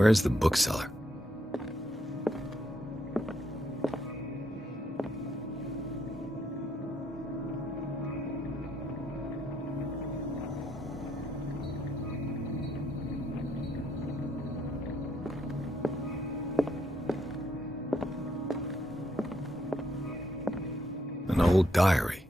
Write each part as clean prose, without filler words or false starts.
Where is the bookseller? An old diary.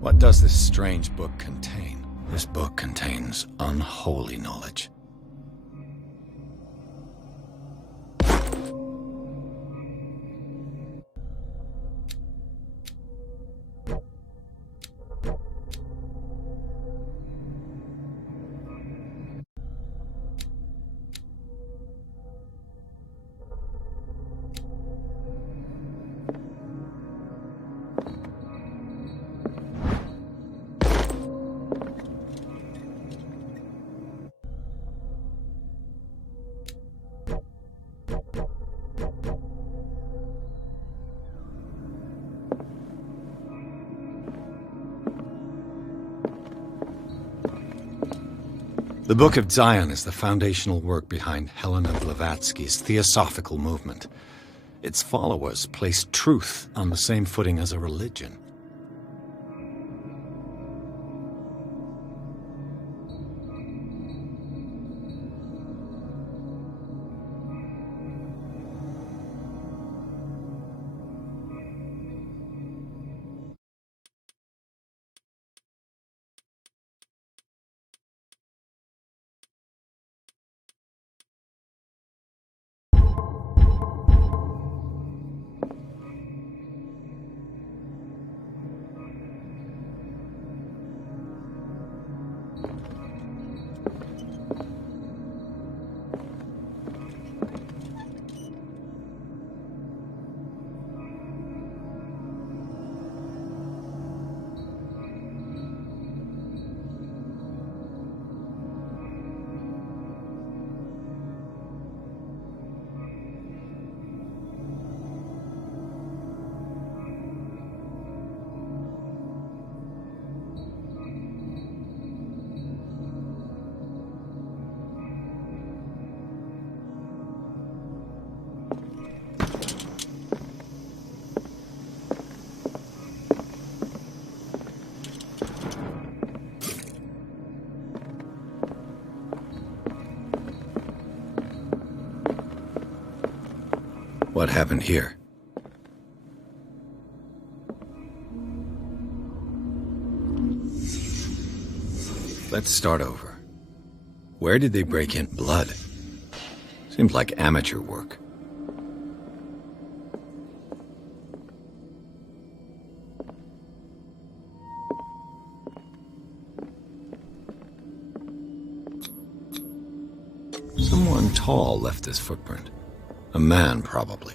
What does this strange book contain? This book contains unholy knowledge. The Book of Zion is the foundational work behind Helena Blavatsky's theosophical movement. Its followers place truth on the same footing as a religion. What happened here? Let's start over. Where did they break in? Blood. Seems like amateur work. Someone tall left this footprint. A man, probably.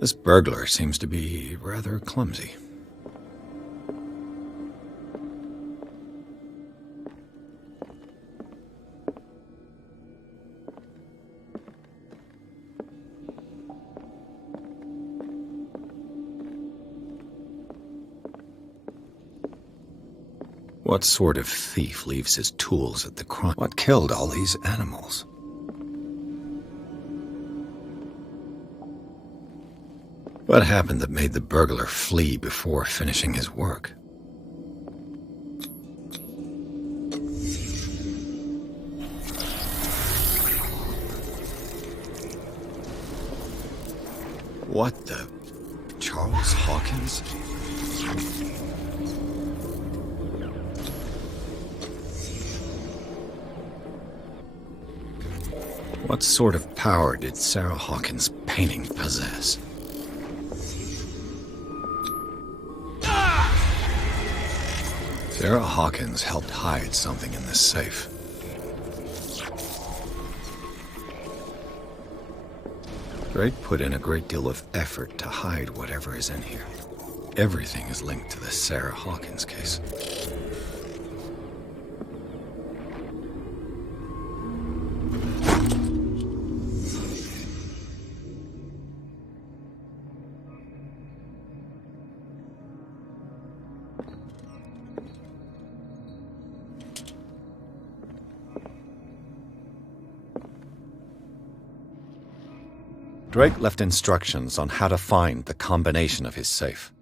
This burglar seems to be rather clumsy. What sort of thief leaves his tools at the crime? What killed all these animals? What happened that made the burglar flee before finishing his work? What the... Charles Hawkins? What sort of power did Sarah Hawkins' painting possess? Sarah Hawkins helped hide something in this safe. Drake put in a great deal of effort to hide whatever is in here. Everything is linked to the Sarah Hawkins case. Drake left instructions on how to find the combination of his safe.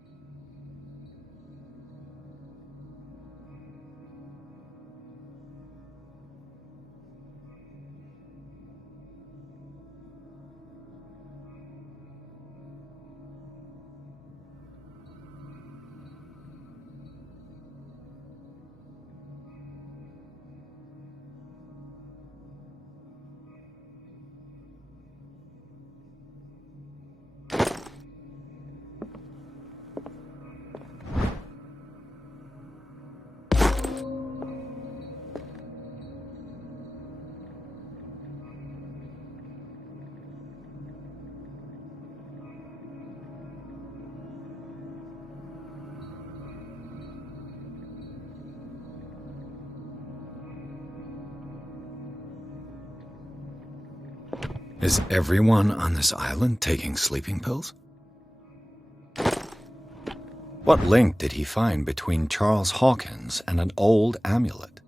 Is everyone on this island taking sleeping pills? What link did he find between Charles Hawkins and an old amulet?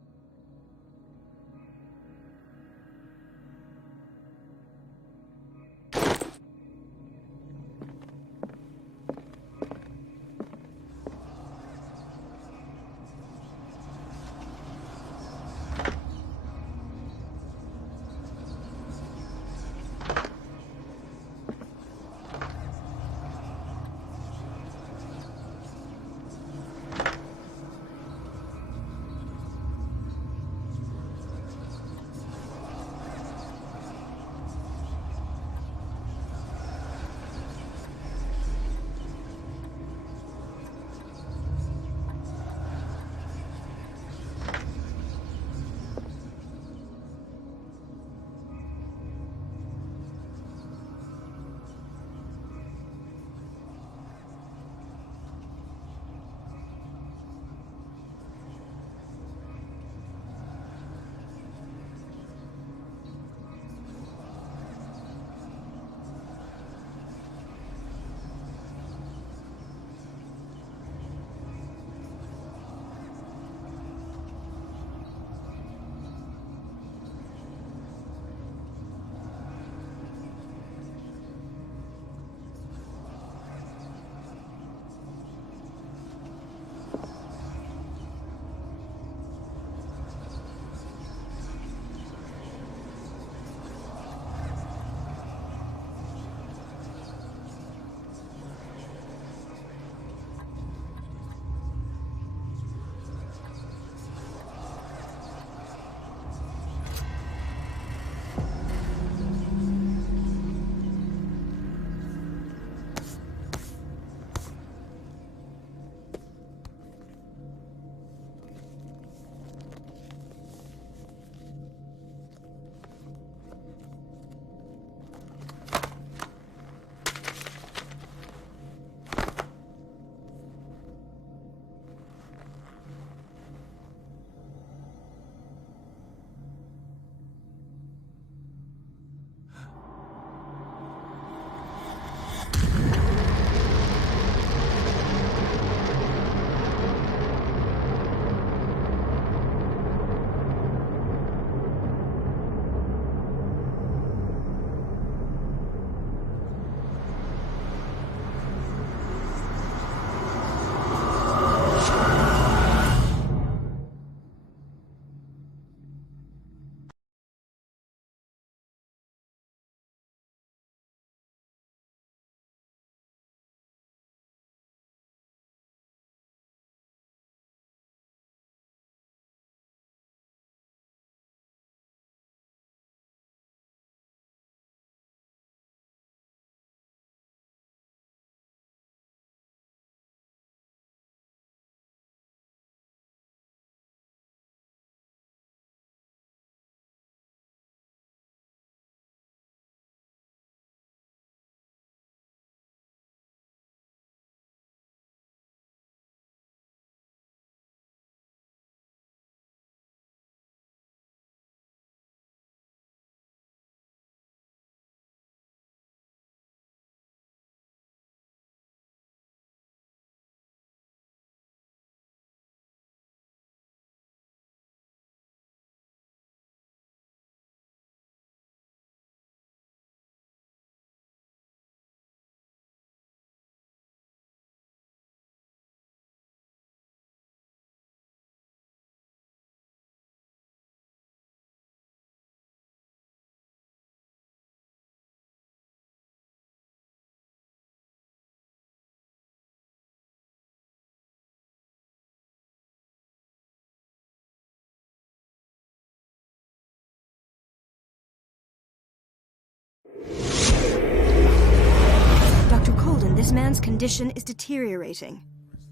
This man's condition is deteriorating.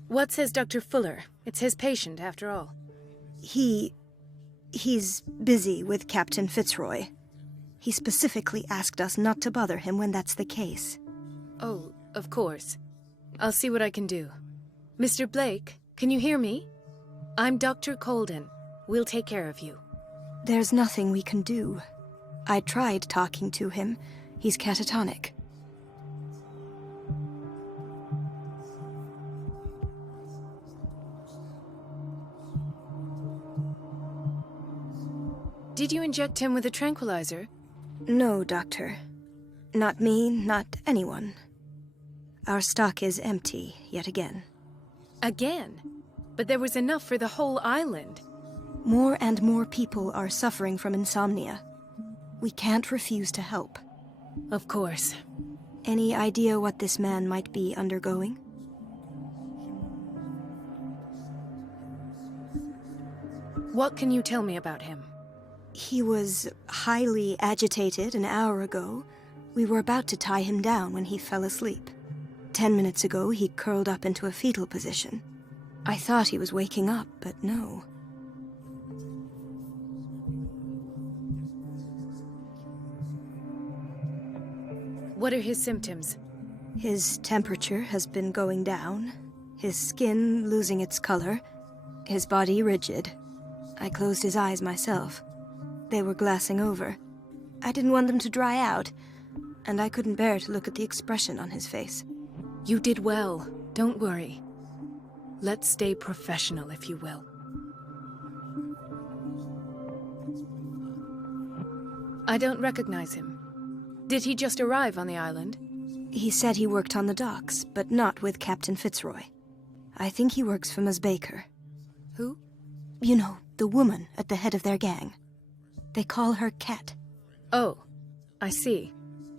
What says Dr. Fuller? It's his patient, after all. He's busy with Captain Fitzroy. He specifically asked us not to bother him when that's the case. Oh, of course. I'll see what I can do. Mr. Blake, can you hear me? I'm Dr. Colden. We'll take care of you. There's nothing we can do. I tried talking to him. He's catatonic. Did you inject him with a tranquilizer? No, Doctor. Not me, not anyone. Our stock is empty, yet again. Again? But there was enough for the whole island. More and more people are suffering from insomnia. We can't refuse to help. Of course. Any idea what this man might be undergoing? What can you tell me about him? He was highly agitated an hour ago. We were about to tie him down when he fell asleep. 10 minutes ago, he curled up into a fetal position. I thought he was waking up, but no. What are his symptoms? His temperature has been going down, his skin losing its color, his body rigid. I closed his eyes myself. They were glassing over. I didn't want them to dry out, and I couldn't bear to look at the expression on his face. You did well. Don't worry. Let's stay professional, if you will. I don't recognize him. Did he just arrive on the island? He said he worked on the docks, but not with Captain Fitzroy. I think he works for Ms. Baker. Who? You know, the woman at the head of their gang. They call her Cat. Oh, I see.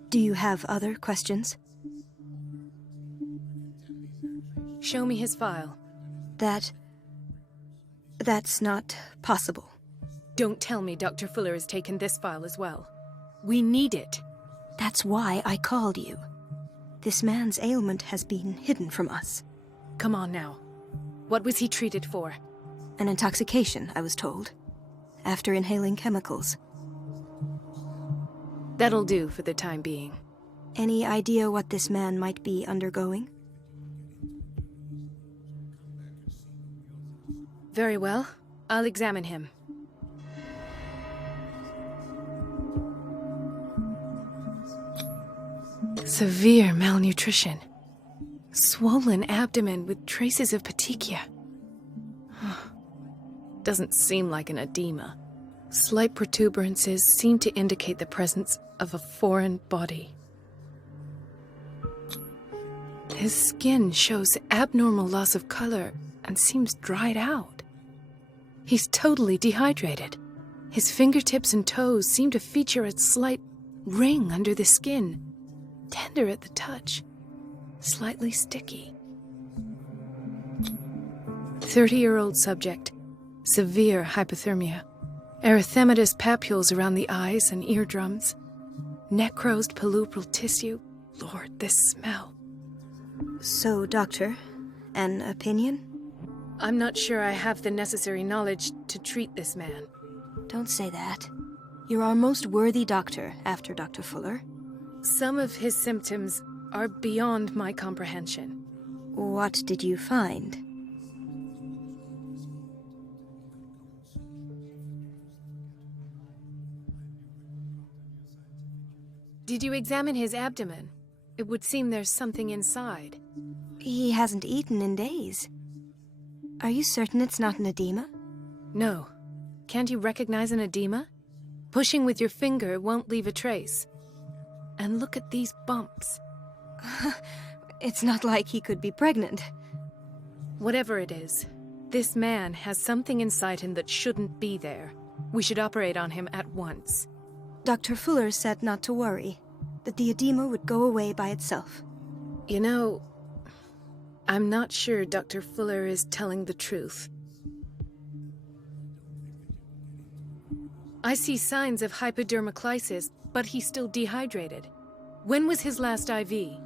Do you have other questions? Show me his file. That's not possible. Don't tell me Dr. Fuller has taken this file as well. We need it. That's why I called you. This man's ailment has been hidden from us. Come on now. What was he treated for? An intoxication, I was told. After inhaling chemicals. That'll do for the time being. Any idea what this man might be undergoing? Very well. I'll examine him. Severe malnutrition. Swollen abdomen with traces of petechia. Doesn't seem like an edema. Slight protuberances seem to indicate the presence of a foreign body. His skin shows abnormal loss of color and seems dried out. He's totally dehydrated. His fingertips and toes seem to feature a slight ring under the skin, tender at the touch, slightly sticky. 30-year-old subject, severe hypothermia, erythematous papules around the eyes and eardrums, necrosed palpebral tissue. Lord, this smell. So, Doctor, an opinion? I'm not sure I have the necessary knowledge to treat this man. Don't say that. You're our most worthy doctor after Dr. Fuller. Some of his symptoms are beyond my comprehension. What did you find? Did you examine his abdomen? It would seem there's something inside. He hasn't eaten in days. Are you certain it's not an edema? No. Can't you recognize an edema? Pushing with your finger won't leave a trace. And look at these bumps. It's not like he could be pregnant. Whatever it is, this man has something inside him that shouldn't be there. We should operate on him at once. Dr. Fuller said not to worry, that the edema would go away by itself. You know, I'm not sure Dr. Fuller is telling the truth. I see signs of hypodermoclysis, but he's still dehydrated. When was his last IV?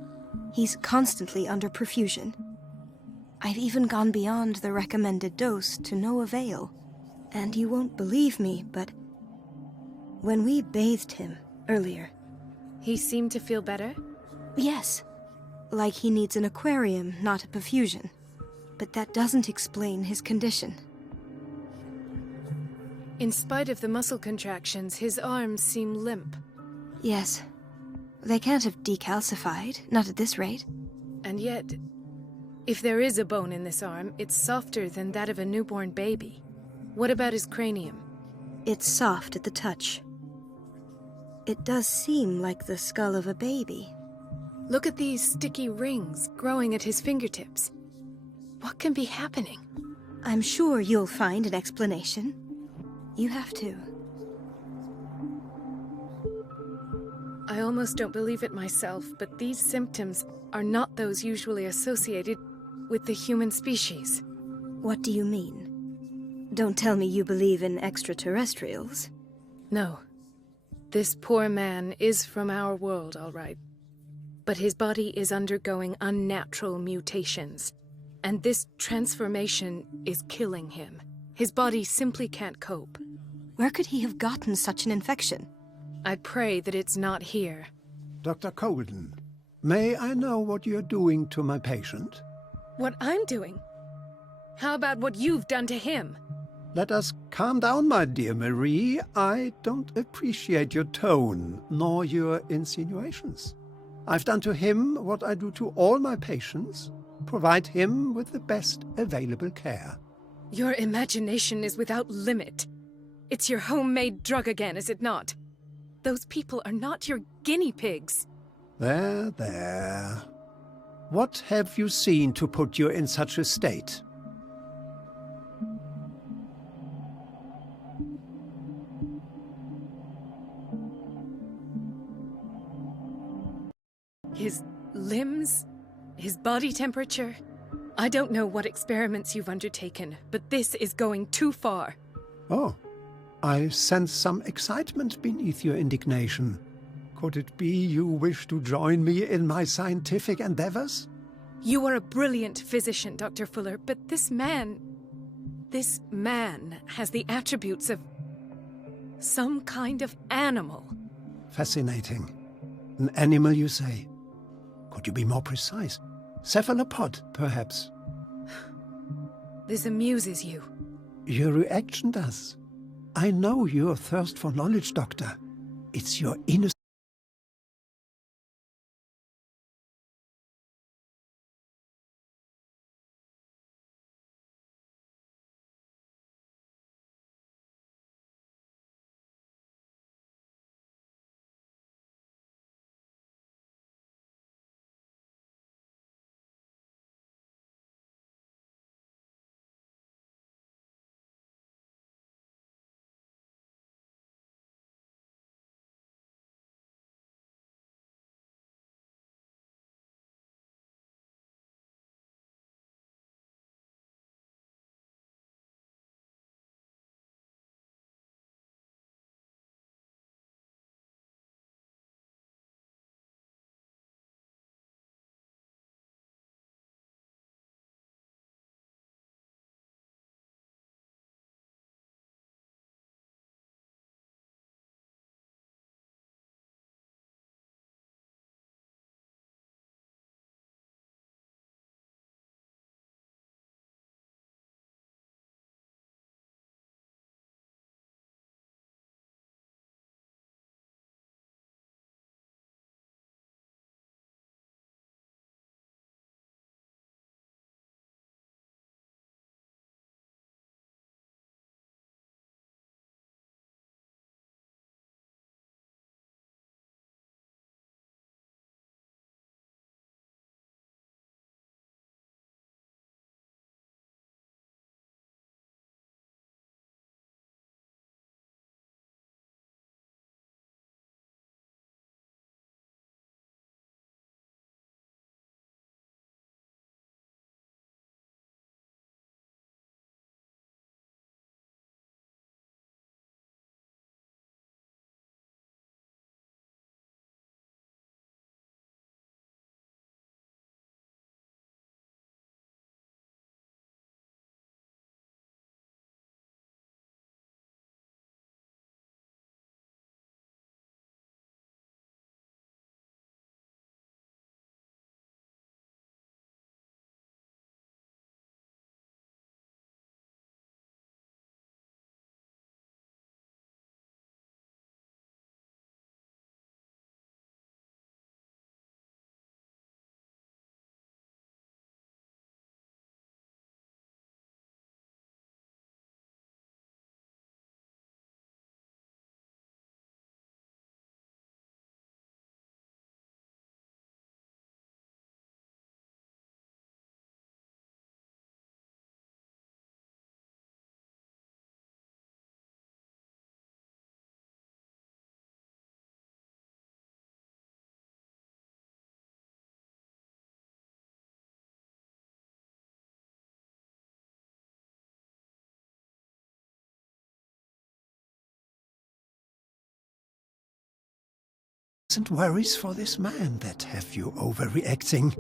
He's constantly under perfusion. I've even gone beyond the recommended dose to no avail. And you won't believe me, but when we bathed him earlier... He seemed to feel better? Yes. Like he needs an aquarium, not a perfusion. But that doesn't explain his condition. In spite of the muscle contractions, his arms seem limp. Yes. They can't have decalcified, not at this rate. And yet, if there is a bone in this arm, it's softer than that of a newborn baby. What about his cranium? It's soft at the touch. It does seem like the skull of a baby. Look at these sticky rings growing at his fingertips. What can be happening? I'm sure you'll find an explanation. You have to. I almost don't believe it myself, but these symptoms are not those usually associated with the human species. What do you mean? Don't tell me you believe in extraterrestrials. No. This poor man is from our world, all right. But his body is undergoing unnatural mutations. And this transformation is killing him. His body simply can't cope. Where could he have gotten such an infection? I pray that it's not here. Dr. Colden, may I know what you're doing to my patient? What I'm doing? How about what you've done to him? Let us calm down, my dear Marie. I don't appreciate your tone, nor your insinuations. I've done to him what I do to all my patients. Provide him with the best available care. Your imagination is without limit. It's your homemade drug again, is it not? Those people are not your guinea pigs. There, there. What have you seen to put you in such a state? His limbs? His body temperature? I don't know what experiments you've undertaken, but this is going too far. Oh, I sense some excitement beneath your indignation. Could it be you wish to join me in my scientific endeavors? You are a brilliant physician, Dr. Fuller, but this man has the attributes of some kind of animal. Fascinating. An animal, you say? Could you be more precise? Cephalopod, perhaps? This amuses you. Your reaction does. I know your thirst for knowledge, Doctor. It's your innocence. And worries for this man that have you overreacting.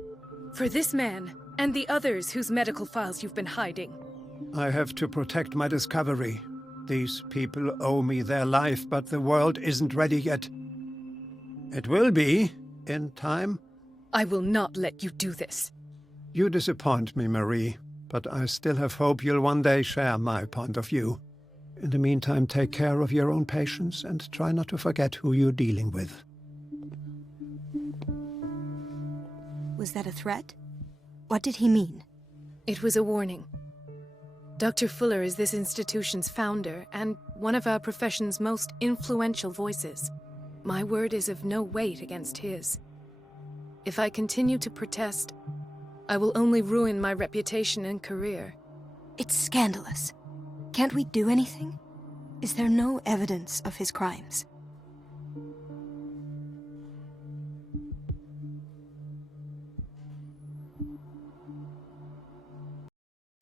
For this man, and the others whose medical files you've been hiding. I have to protect my discovery. These people owe me their life, but the world isn't ready yet. It will be, in time. I will not let you do this. You disappoint me, Marie, but I still have hope you'll one day share my point of view. In the meantime, take care of your own patients and try not to forget who you're dealing with. Was that a threat? What did he mean? It was a warning. Dr. Fuller is this institution's founder and one of our profession's most influential voices. My word is of no weight against his. If I continue to protest, I will only ruin my reputation and career. It's scandalous. Can't we do anything? Is there no evidence of his crimes?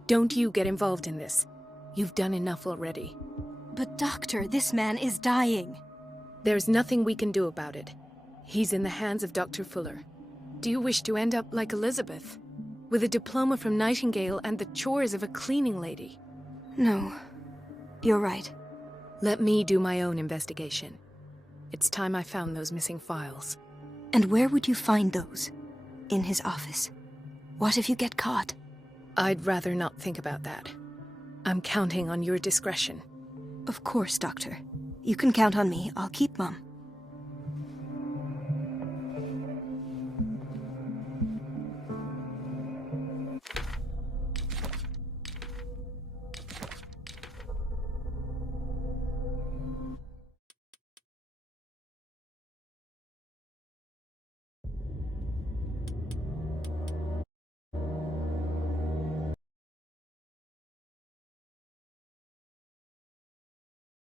Don't you get involved in this. You've done enough already. But doctor, this man is dying. There's nothing we can do about it. He's in the hands of Dr. Fuller. Do you wish to end up like Elizabeth? With a diploma from Nightingale and the chores of a cleaning lady? No. You're right. Let me do my own investigation. It's time I found those missing files. And where would you find those? In his office. What if you get caught? I'd rather not think about that. I'm counting on your discretion. Of course, Doctor. You can count on me. I'll keep mum.